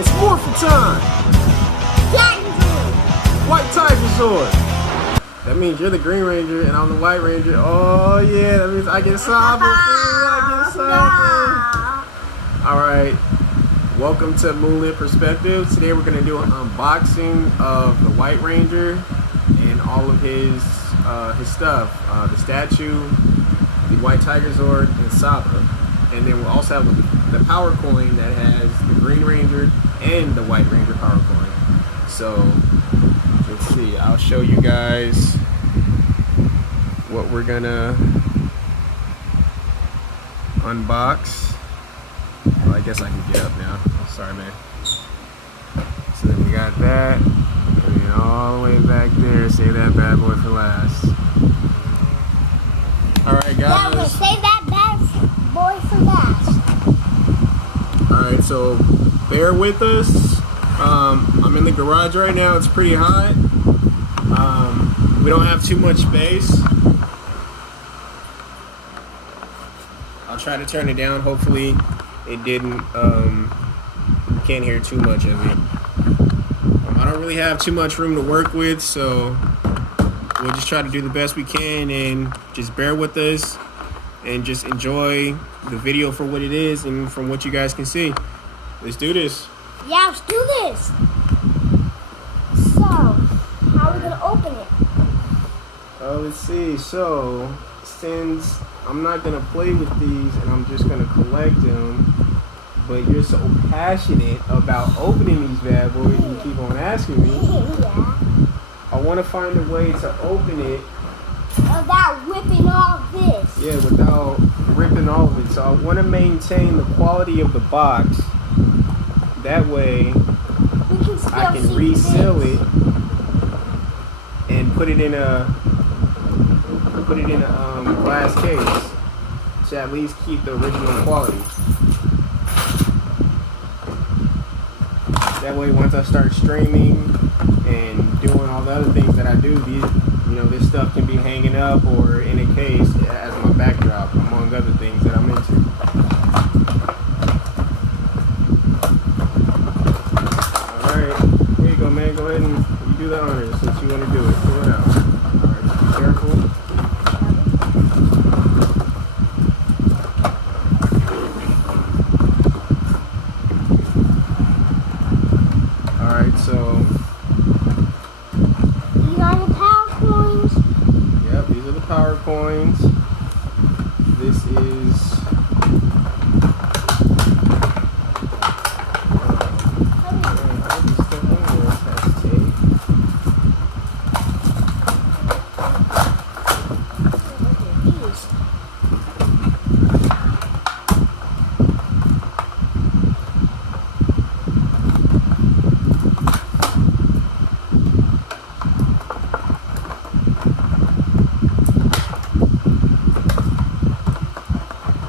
It's Morpher time! White Tiger Zord! That means you're the Green Ranger and I'm the White Ranger. Oh yeah, that means I get Saba. I get Saba. Alright, welcome to Moonlit Perspective. Today we're going to do an unboxing of the White Ranger and all of his stuff. The statue, the White Tiger Zord, and Saba. And then we'll also have the power coin that has the Green Ranger and the White Ranger power coin. So let's see, I'll show you guys what we're gonna unbox. Well, I guess I can get up now. Sorry, man. So then we got that, and then all the way back there. Save that bad boy for last. All right, guys. Yeah, we'll save that bad boy for last. All right, so bear with us. I'm in the garage right now. It's pretty hot. We don't have too much space. I'll try to turn it down. Hopefully it didn't, you can't hear too much of it. I don't really have too much room to work with, so we'll just try to do the best we can and just bear with us and just enjoy the video for what it is and from what you guys can see. Let's do this. Yeah, let's do this. So, how are we gonna open it? Let's see. So, since I'm not gonna play with these and I'm just gonna collect them, but you're so passionate about opening these bad boys and you keep on asking me, Yeah. I want to find a way to open it Without ripping all this. yeah, without ripping all of it. So I want to maintain the quality of the box. That way We can still I can see reseal this. it and put it in a glass case to at least keep the original quality. That way, once I start streaming and doing all the other things that I do, this stuff can be hanging up or in a case as my backdrop, among other things that I'm into. Alright, here you go, man. Go ahead and you do the honors since you want to do it. Pull it out. Alright, be careful. Alright, so These are the power coins. yep, these are the power coins. This is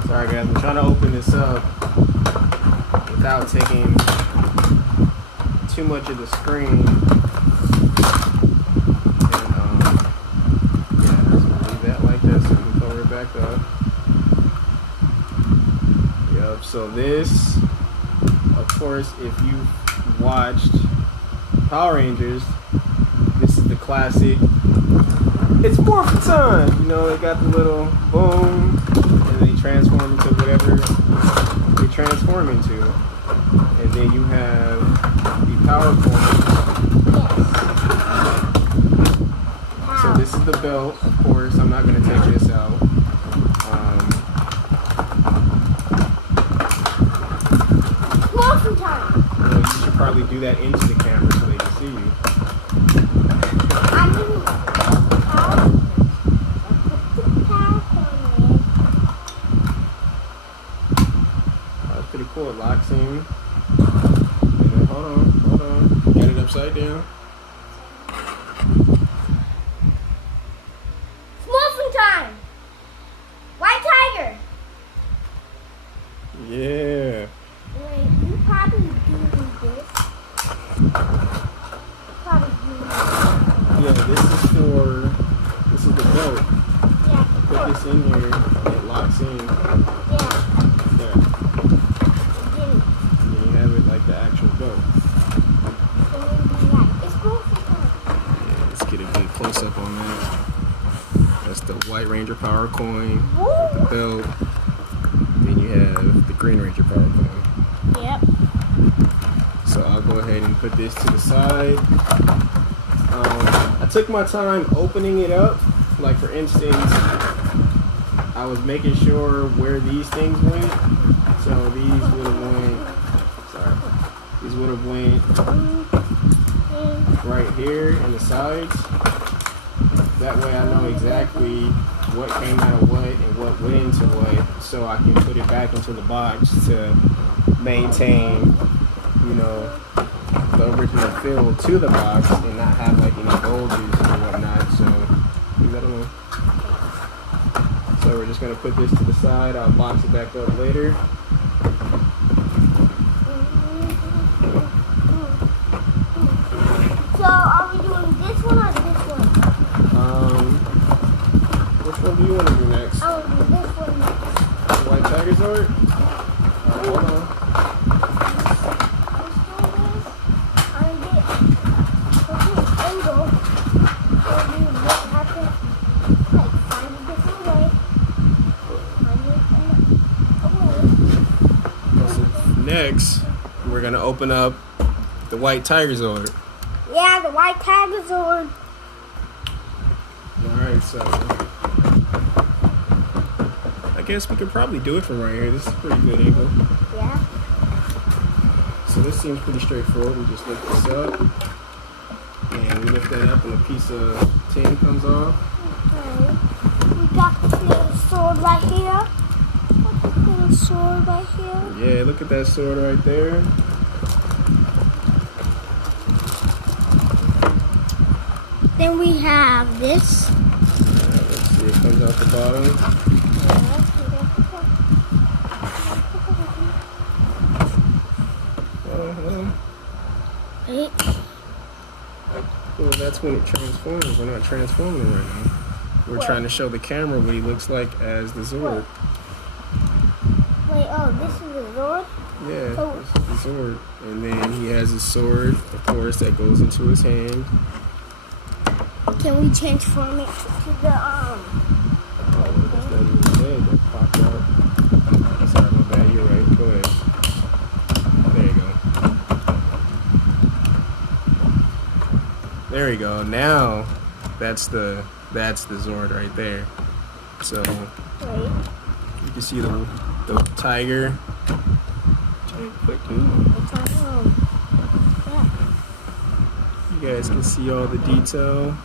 sorry guys, I'm trying to open this up without taking too much of the screen. And yeah, just leave that like this so we can cover it back up. Yep, so this, of course, if you've watched Power Rangers, this is the classic. It's Morpher time! You know, it got the little boom, and they transform into whatever they transform into. And then you have the power coin. Yes. So this is the belt, of course. I'm not going to take this out. Morphin' time. You should probably do that into the camera so they can see you. I mean, power. Put the power coin in. That's pretty cool. It locks in. And then, hold on. Get it upside down. It's Morphin' time. White Tiger. Yeah. Wait, you probably do this. Probably do this. Yeah, this is the belt. Yeah. Put this in here, it locks in. Yeah. Yeah. And you have it like the actual belt. White Ranger power coin, Woo. the belt. Then you have the Green Ranger power coin. Yep. So I'll go ahead and put this to the side. I took my time opening it up. Like for instance, I was making sure where these things went. So these would have went. Sorry. These would have went right here in the sides. That way I know exactly what came out of what and what went into what, so I can put it back into the box to maintain, you know, the original feel to the box and not have like any bulges or whatnot. So I don't know. So we're just gonna put this to the side. I'll box it back up later. So are we doing this one or this one? Which one do you want to do next? I want to do this one next. The White Tiger Zord? Alright, hold on. Next, we're gonna open up the White Tiger Zord. Yeah, the White Tiger Zord. Alright, so I guess we could probably do it from right here. This is a pretty good angle. Yeah. So this seems pretty straightforward. We just lift this up and we lift that up and a piece of tin comes off. Okay. We got the little sword right here. Little sword right here. Yeah, look at that sword right there. Then we have this. Let's see, it comes out the bottom. Well, that's when it transforms. We're not transforming it right now. We're trying to show the camera what he looks like as the Zord. Wait, oh, this is the Zord? Yeah, this is the Zord. And then he has his sword, of course, that goes into his hand. Can we transform it to the Oh, that's not even his head that popped out. Sorry, my bad. You're right. Go ahead. There you go. There we go. Now, that's the Zord right there. So you can see the tiger. You guys can see all the detail.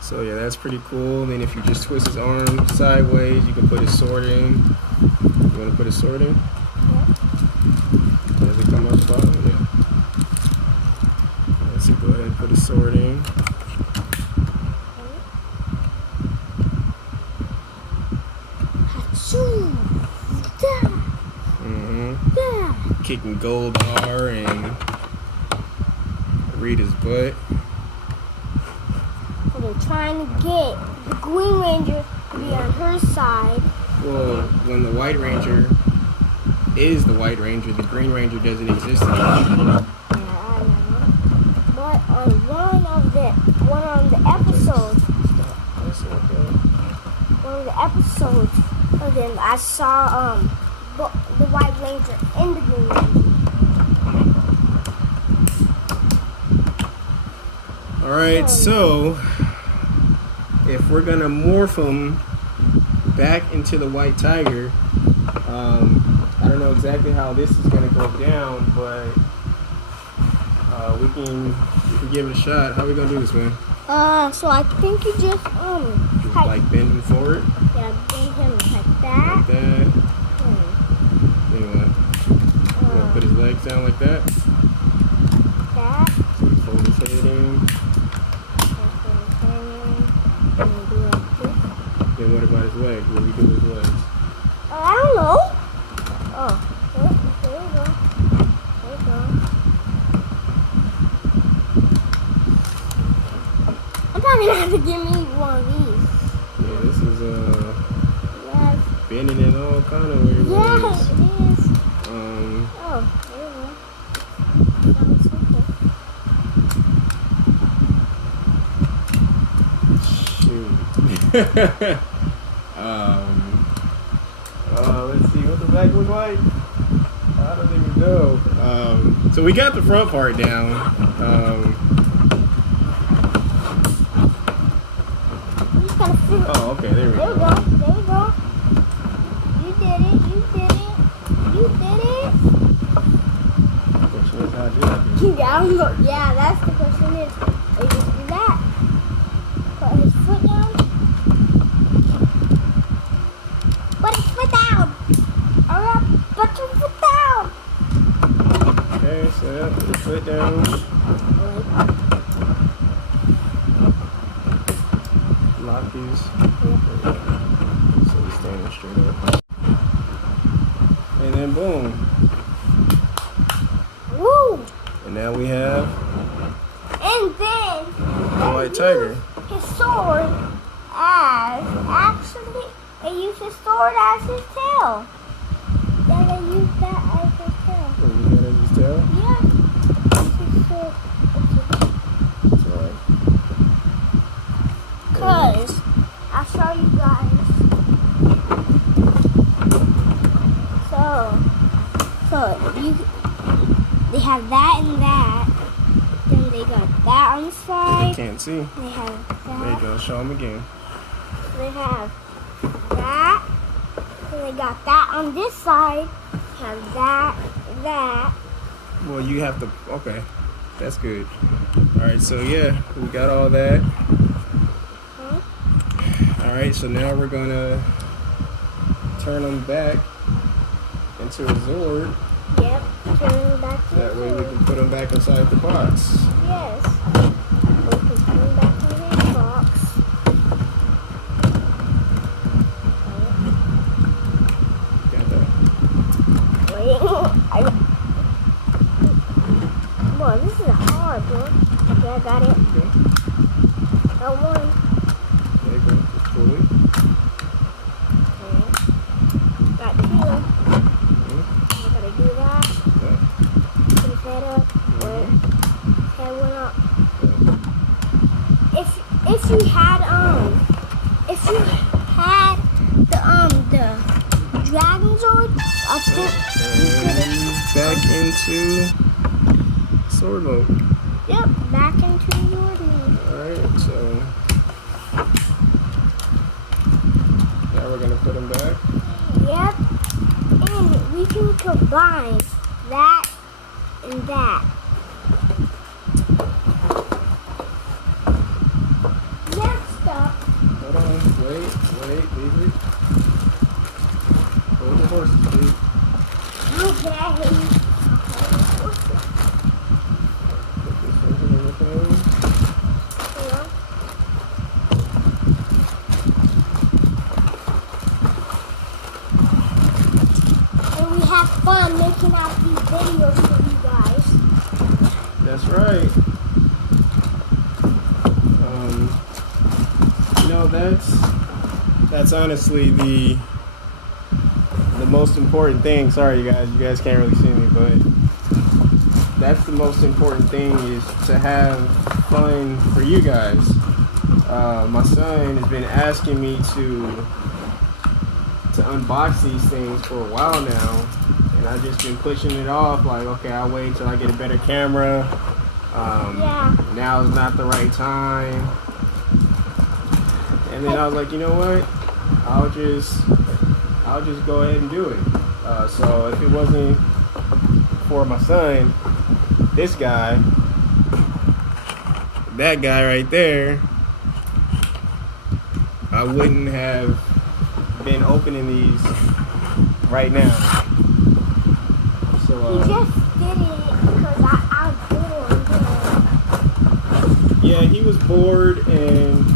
So yeah, that's pretty cool. And then if you just twist his arm sideways, you can put his sword in. You want to put his sword in? Yeah. Does it come out the bottom? Yeah. So go ahead and put his sword in. Kicking gold R and Rita's butt. So they're trying to get the Green Ranger to be on her side. Well, when the White Ranger is the White Ranger, the Green Ranger doesn't exist anymore. Yeah, I know. But on one of the episodes, of them, I saw the White Ranger and the Green Ranger. Alright, so if we're gonna morph him back into the White Tiger, I don't know exactly how this is gonna go down, but we can give it a shot. How are we gonna do this, man? So I think you just like bend him forward. Yeah, bend him like that. Like that. Anyway, you wanna put his legs down like that. That. So we fold his head in. Then what about his legs? What do we do with his legs? I don't know. Oh, there you go. There you go. I'm probably gonna have to give me one of these. Yeah, this is bending in all kind of weird ways. Yeah, it is. Oh, there you go. Let's see what the back look like. I don't even know. So we got the front part down. You just gotta fit it. Oh, okay, there we There you go. go. There you go. You did it. You did it. You did it. Which was how I do that. Yeah, that's the question is, are you gonna do that? Put his foot down. Put his foot down. Alright, put your foot down. Okay, so yeah, put the foot down. Lock these. So he's standing straight up. And then boom. Woo! And now we have And then the white tiger. his sword as actually they use his sword as his tail. Yeah, they use that as his tail. Oh, you got his tail? Yeah. It's his sword. That's right. Cause I'll show you guys. So they have that and that. Then they got that on the side. Can't see. They have There you that. go. Show him again. They have that. And they got that on this side. They have that, that. Well, you have to. Okay, that's good. All right. So yeah, we got all that. Huh? All right. So now we're gonna turn them back into a Zord. Yep. Turn back to That the way we sword. can put them back inside the box. Yes. We can put them back in the box. Got that? Wait. Boy, this is hard, bro. Okay, I got it. There you go. Got one. There you go. Just pull it. Okay. Got two. Mhm. I gotta do that. Yeah. Put his head up. Wait. Head went up. If you had the Dragon Zord up there, And back into sword mode. yep, back into your name. Alright, so now we're gonna put them back. Yep, and we can combine that and that. Next up, Hold on, wait, leave it. Hold the horses, please. okay. Put this over in the thing. Yeah. And we have fun making out these videos for you guys. That's right. You know, that's honestly the most important thing. Sorry, you guys can't really see me, but that's the most important thing is to have fun for you guys. My son has been asking me to unbox these things for a while now, and I've just been pushing it off. Like, okay, I'll wait till I get a better camera. Yeah. Now is not the right time. And then I was like, you know what? I'll just go ahead and do it. So if it wasn't for my son, this guy, that guy right there, I wouldn't have been opening these right now. So He just did it because I was bored. yeah, he was bored, and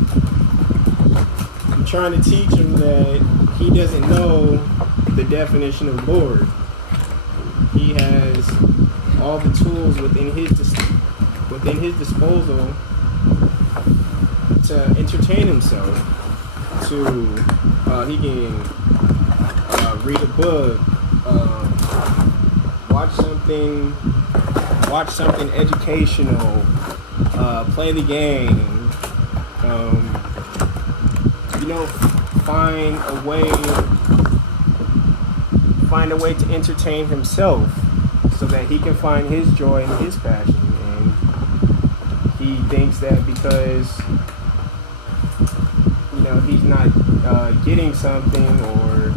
I'm trying to teach him that he doesn't know the definition of bored. He has all the tools within his disposal to entertain himself. He can read a book, watch something educational, play the game. find a way to entertain himself so that he can find his joy and his passion. And he thinks that because he's not getting something or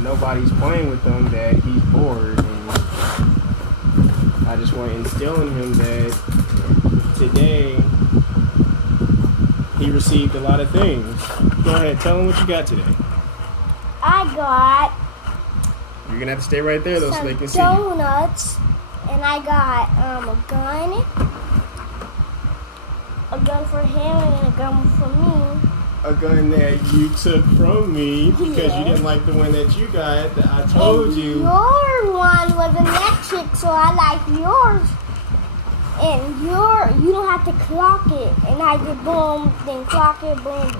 nobody's playing with him, that he's bored. And I just want to instill in him that today he received a lot of things. Go ahead, tell him what you got today. I got. You're gonna have to stay right there though, so they can see. Donuts, and I got a gun for him, and a gun for me. A gun that you took from me because you didn't like the one that you got. That I told you. Your one was electric, so I like yours. And you don't have to clock it, and I did boom, then clock it, boom,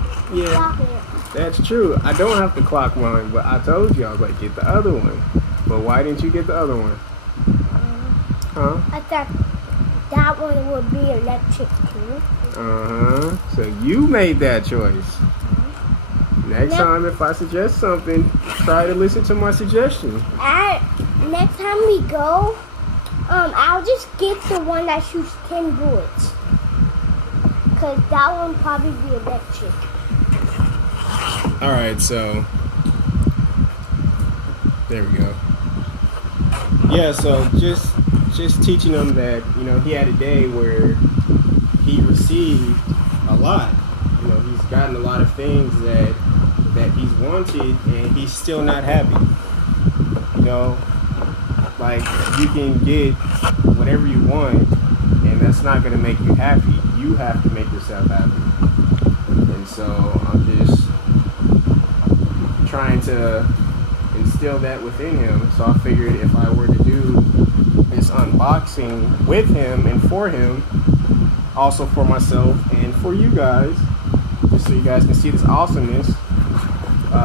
clock it. That's true. I don't have to clock mine, but I told you I was like, get the other one. But why didn't you get the other one? Huh? I thought that one would be electric too. So you made that choice. Next time, if I suggest something, try to listen to my suggestion. Next time we go, I'll just get the one that shoots 10 bullets. Because that one probably be electric. Alright, so there we go. Yeah, so just teaching him that, he had a day where he received a lot. He's gotten a lot of things that he's wanted, and he's still not happy. Like, you can get whatever you want, and that's not going to make you happy. You have to make yourself happy. And so I'm just trying to instill that within him. So I figured if I were to do this unboxing with him and for him, also for myself and for you guys, just so you guys can see this awesomeness.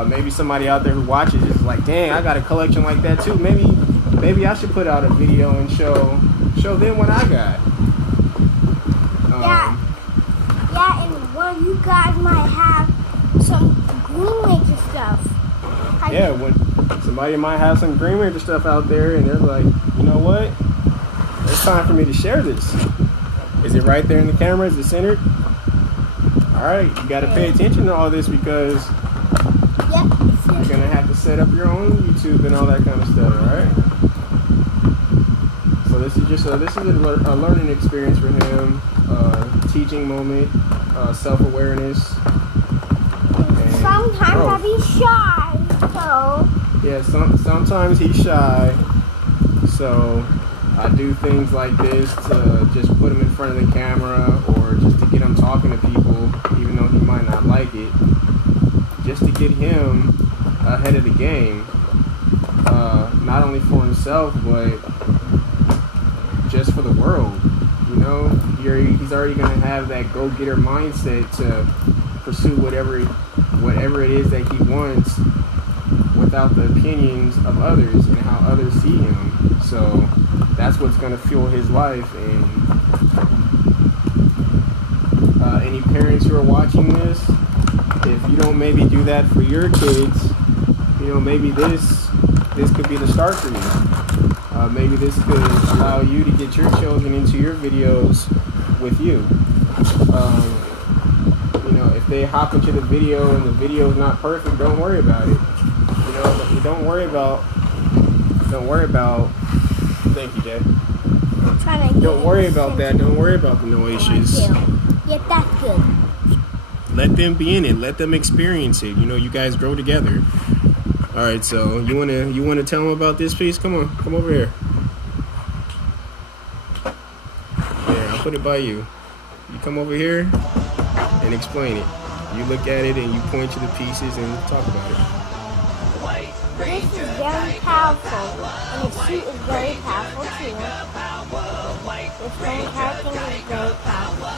Maybe somebody out there who watches is like, dang, I got a collection like that too. Maybe I should put out a video and show them what I got. Yeah, and one you guys might have some Green Ranger stuff. Yeah, when somebody might have some Green Ranger stuff out there, and they're like, you know what? It's time for me to share this. Is it right there in the camera? Is it centered? All right, you got to pay attention to all this because you're gonna have to set up your own YouTube and all that kind of stuff. All right. So this is a learning experience for him, teaching moment, self-awareness. Sometimes I'll be shy, so. Yeah, sometimes he's shy, so I do things like this to just put him in front of the camera or just to get him talking to people, even though he might not like it, just to get him ahead of the game, not only for himself, but just for the world. He's already going to have that go-getter mindset to pursue whatever it is that he wants without the opinions of others and how others see him. So that's what's going to fuel his life. And any parents who are watching this, if you don't maybe do that for your kids, maybe this could be the start for you. Maybe this could allow you to get your children into your videos with you. If they hop into the video and the video is not perfect, don't worry about it. Don't worry about. Thank you, Jay. Don't worry about that. Don't worry about the noises. Yeah, that's good. Let them be in it. Let them experience it. You guys grow together. All right. So you wanna tell them about this piece? Come on, come over here. There, I'll put it by you. You come over here and explain it. You look at it and you point to the pieces and talk about it. This is very powerful, and the suit is very powerful too. This one character is very powerful.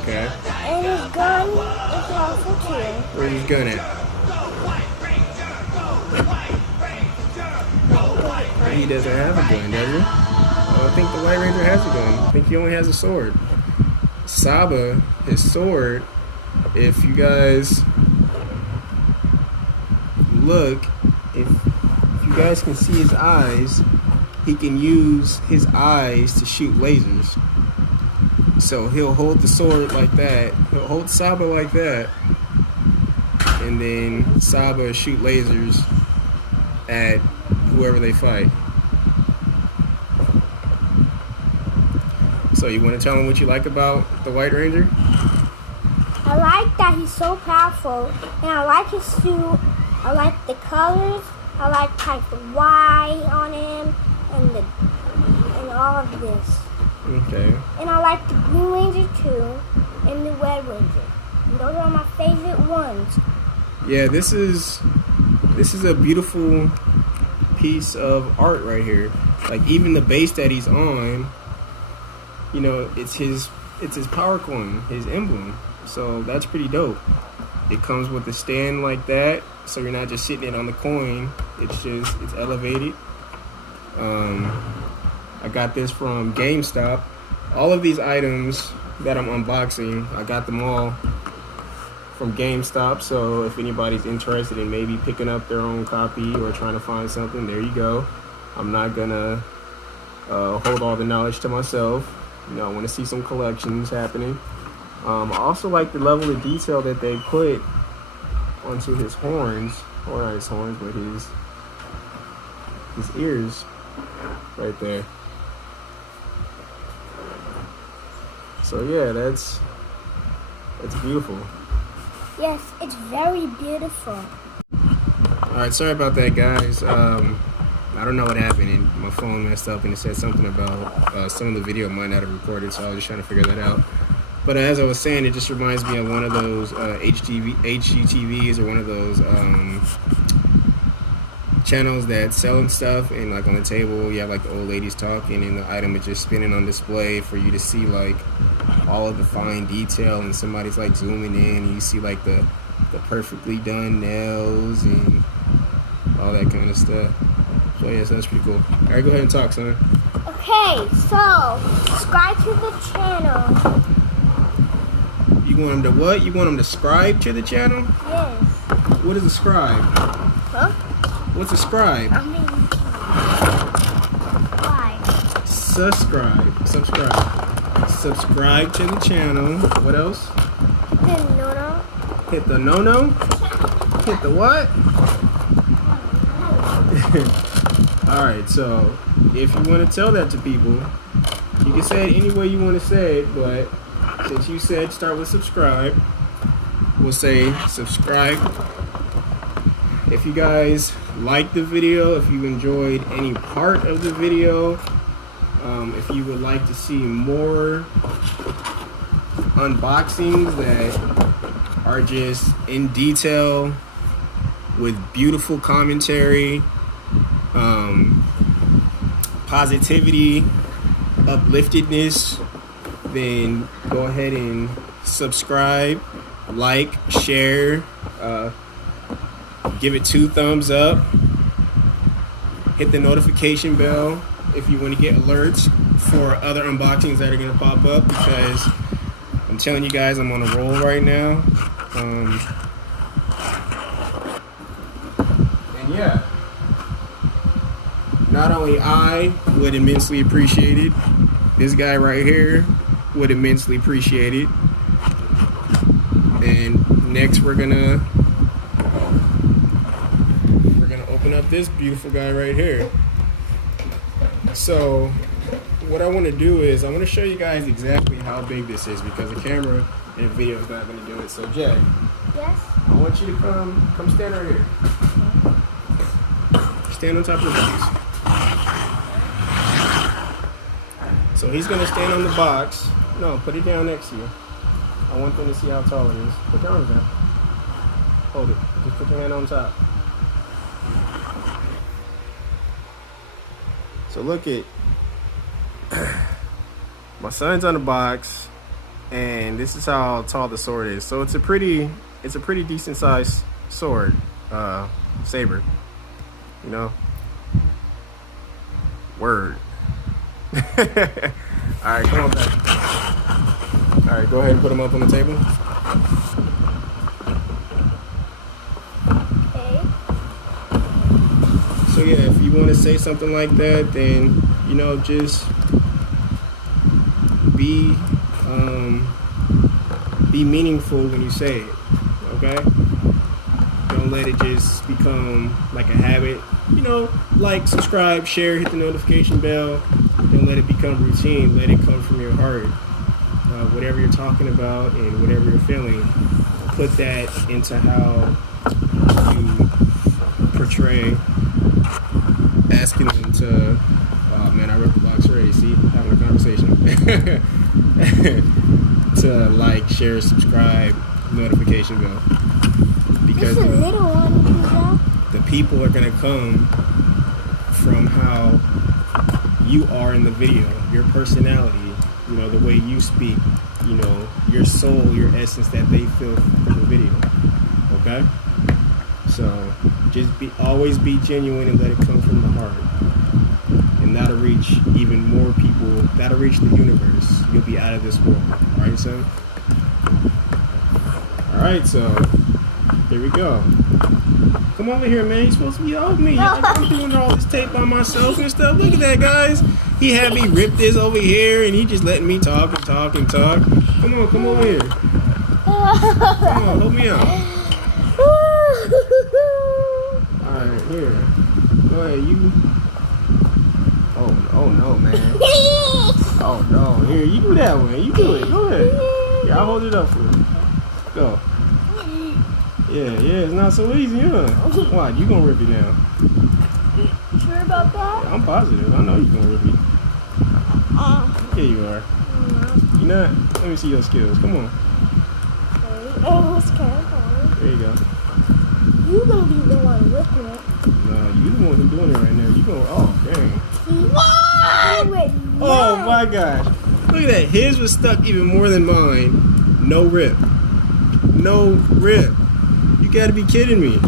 Okay. And his gun is powerful too. Where's his gun at? He doesn't have a gun, does he? I don't think the White Ranger has a gun. I think he only has a sword. Saba, his sword, if you guys look, if you guys can see his eyes, he can use his eyes to shoot lasers. So he'll hold the sword like that. He'll hold Saba like that. And then Saba shoot lasers at whoever they fight. So you want to tell him what you like about the White Ranger? I like that he's so powerful, and I like his suit. I like the colors. I like like the white on him and all of this. Okay. And I like the Green Ranger too, and the Red Ranger. And those are my favorite ones. Yeah, this is a beautiful piece of art right here. Like even the base that he's on, you know, it's his power coin, his emblem. So that's pretty dope. It comes with a stand like that, so you're not just sitting it on the coin. It's elevated. I got this from GameStop. All of these items that I'm unboxing, I got them all from GameStop. So if anybody's interested in maybe picking up their own copy or trying to find something, there you go. I'm not gonna hold all the knowledge to myself. You know, I want to see some collections happening. I also like the level of detail that they put onto his horns, or not his horns, but his ears right there. So yeah, that's beautiful. Yes, it's very beautiful. All right, sorry about that, guys. I don't know what happened, and my phone messed up, and it said something about some of the video might not have recorded, so I was just trying to figure that out. But as I was saying, it just reminds me of one of those HGTVs or one of those channels that selling stuff, and like on the table you have like the old ladies talking, and the item is just spinning on display for you to see like all of the fine detail, and somebody's like zooming in, and you see like the perfectly done nails and all that kind of stuff. So yeah, so that's pretty cool. All right, go ahead and talk, son. Okay, so subscribe to the channel. You want them to what? You want them to subscribe to the channel? Yes. What is a scribe? Huh? What's a scribe? I mean, why? Subscribe. Subscribe to the channel. What else? The no-no. Hit the no-no. Hit the what? Alright, so if you want to tell that to people, you can say it any way you want to say it, but since you said start with subscribe, we'll say subscribe. If you guys liked the video, if you enjoyed any part of the video, if you would like to see more unboxings that are just in detail with beautiful commentary, positivity, upliftedness, then go ahead and subscribe, like, share, give it 2 thumbs up, hit the notification bell if you want to get alerts for other unboxings that are going to pop up, because I'm telling you guys, I'm on a roll right now. And yeah, not only I would immensely appreciate it, this guy right here would immensely appreciate it. And next we're gonna open up this beautiful guy right here. So what I want to do is I want to show you guys exactly how big this is, because the camera and the video is not going to do it. So Jay, Yes. I want you to come stand right here. Stand on top of the box. So he's gonna stand on the box. No, put it down next to you. I want them to see how tall it is. Put your arms down. Hold it. Just put your hand on top. So look at my son's on the box, and this is how tall the sword is. So it's a pretty decent sized sword, saber. You know, word. All right, come on back. All right, go ahead and put them up on the table. So yeah, if you want to say something like that, then just be meaningful when you say it. Okay. Don't let it just become like a habit. Like, subscribe, share, hit the notification bell. Don't let it become routine. Let it come from your heart. Whatever you're talking about and whatever you're feeling, put that into how you portray. Asking them to, oh man, I wrote the box already. See, having a conversation. To like, share, subscribe, notification bell. Because Just a little one, the people are gonna come from how you are in the video, your personality, the way you speak, your soul, your essence that they feel from the video. Okay? So just always be genuine and let it come from the heart. And that'll reach even more people. That'll reach the universe. You'll be out of this world. Alright, son? Alright, so here we go. Come over here, man. You're supposed to be off me. I'm doing all this tape by myself and stuff. Look at that, guys. He had me rip this over here, and he just letting me talk and talk and talk. Come on, come over here. Come on, help me out. Alright, here. Go ahead, you. Oh no, man. Oh no. Here, you do that one. You do it. Go ahead. Yeah, I'll hold it up for you. Go. Yeah, it's not so easy, huh? Why? You gonna rip it now? Sure about that? Yeah, I'm positive. I know you gonna rip it. Yeah, you are. You not? Let me see your skills. Come on. Oh, it's kind of hard. There you go. You gonna be the one ripping it. No, you the one who's doing it right now. You gonna? Oh, dang. What? Oh my gosh. Look at that. His was stuck even more than mine. No rip. No rip. You gotta be kidding me.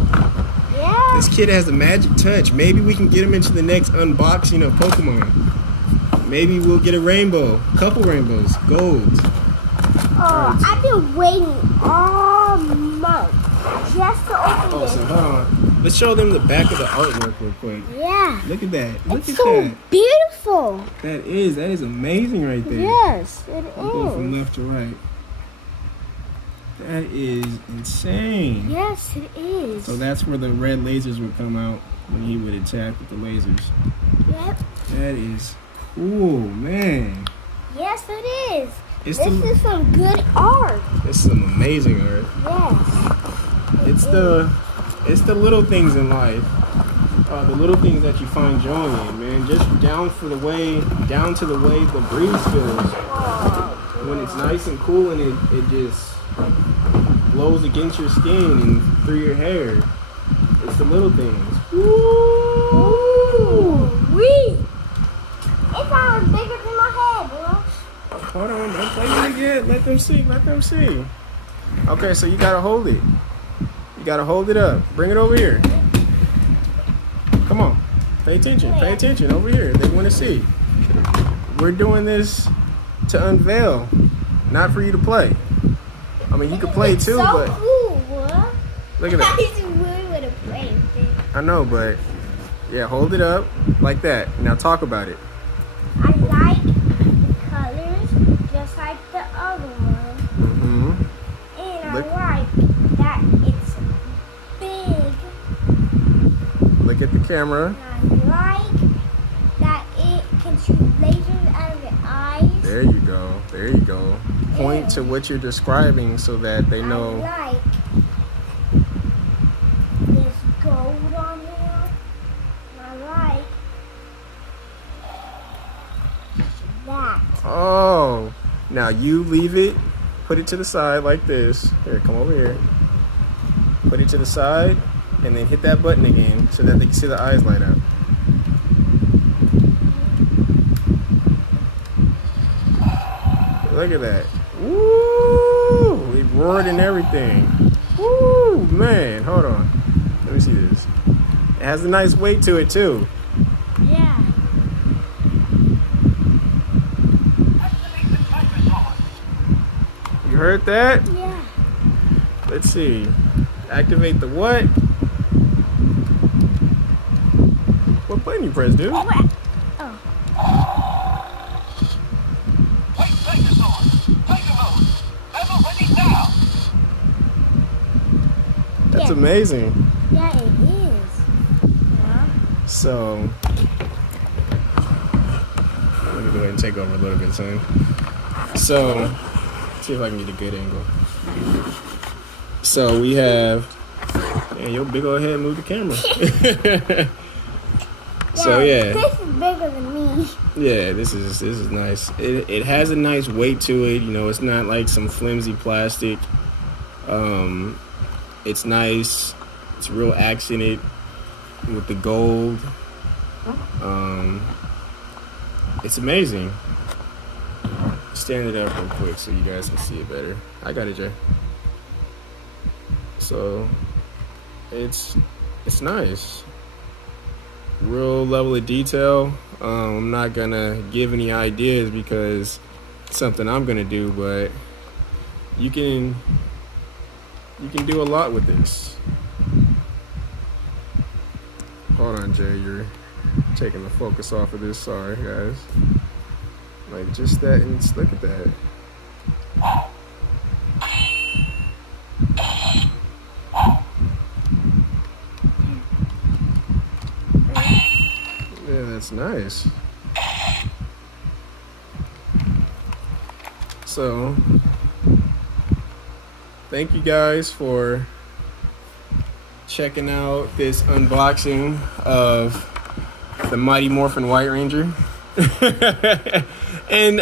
Yeah. This kid has a magic touch. Maybe we can get him into the next unboxing of Pokemon. Maybe we'll get a rainbow. Couple rainbows. Golds. Oh, I've been waiting all month just to open Oh, this. so hold on. Let's show them the back of the artwork real quick. Yeah. Look at that. Look It's at so that. beautiful. That is amazing right there. Yes, it I'll go from is. left to right. That is insane. Yes, it is. So that's where the red lasers would come out when he would attack with the lasers. Yep. That is cool, man. Yes, it is. It's This is some good art. It's some amazing art. Yes. It's the little things in life. The little things that you find joy in, man. Just down to the way the breeze feels. When it's nice and cool and it just blows against your skin and through your hair. It's the little things. Ooh, wee. It sounds bigger than my head, bro. Hold on, don't play it again. Let them see. Okay, so you gotta hold it. You gotta hold it up. Bring it over here. Come on. Pay attention over here. They wanna see. We're doing this to unveil, not for you to play. I mean, you can play too, so but cool, boy. look at that. I just really want to play with it. I know, but yeah, hold it up like that. Now talk about it. I like the colors just like the other one. Mm-hmm. And Look. I like that it's big. Look at the camera. And I like that it can shoot lasers out of your eyes. There you go. Point to what you're describing so that they know. I like this gold on there. And I like that. Oh, now you leave it. Put it to the side like this. Here, come over here. Put it to the side, and then hit that button again so that they can see the eyes light up. Look at that. Woo! It roared and everything. Woo, man. Hold on. Let me see this. It has a nice weight to it, too. Yeah. You heard that? Yeah. Let's see. Activate the what? What button you press, dude? What? Oh. Take the sword. Take the move. Level ready now. That's Yeah. amazing. Yeah, it is. Yeah. So, let me go ahead and take over a little bit, son. So, see if I can get a good angle. So we have, and your big old head move the camera. So yeah, This is bigger than me. yeah, this is nice. It has a nice weight to it. You know, it's not like some flimsy plastic. It's nice. It's real accented with the gold. It's amazing. Stand it up real quick so you guys can see it better. I got it, Jay. So it's nice. Real level of detail. I'm not gonna give any ideas because it's something I'm gonna do, but you can do a lot with this. Hold on, Jay, you're taking the focus off of this. Sorry, guys. Like just that, and just look at that. Yeah, that's nice. So, thank you guys for checking out this unboxing of the Mighty Morphin White Ranger. And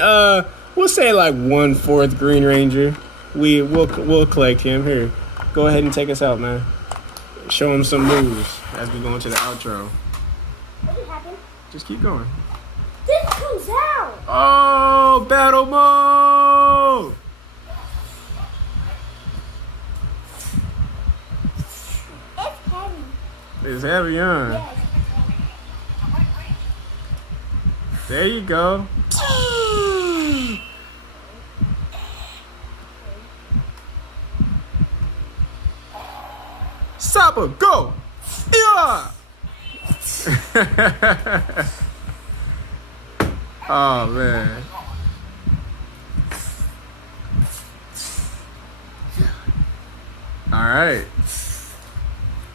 we'll say like 1/4 Green Ranger. We'll collect him. Here, go ahead and take us out, man. Show him some moves as we go into the outro. What did happen? Just keep going. This comes out. Oh, battle mode! It's heavy. It's heavy, huh? Yes. There you go. Saba, go! Yeah! Oh, man. All right.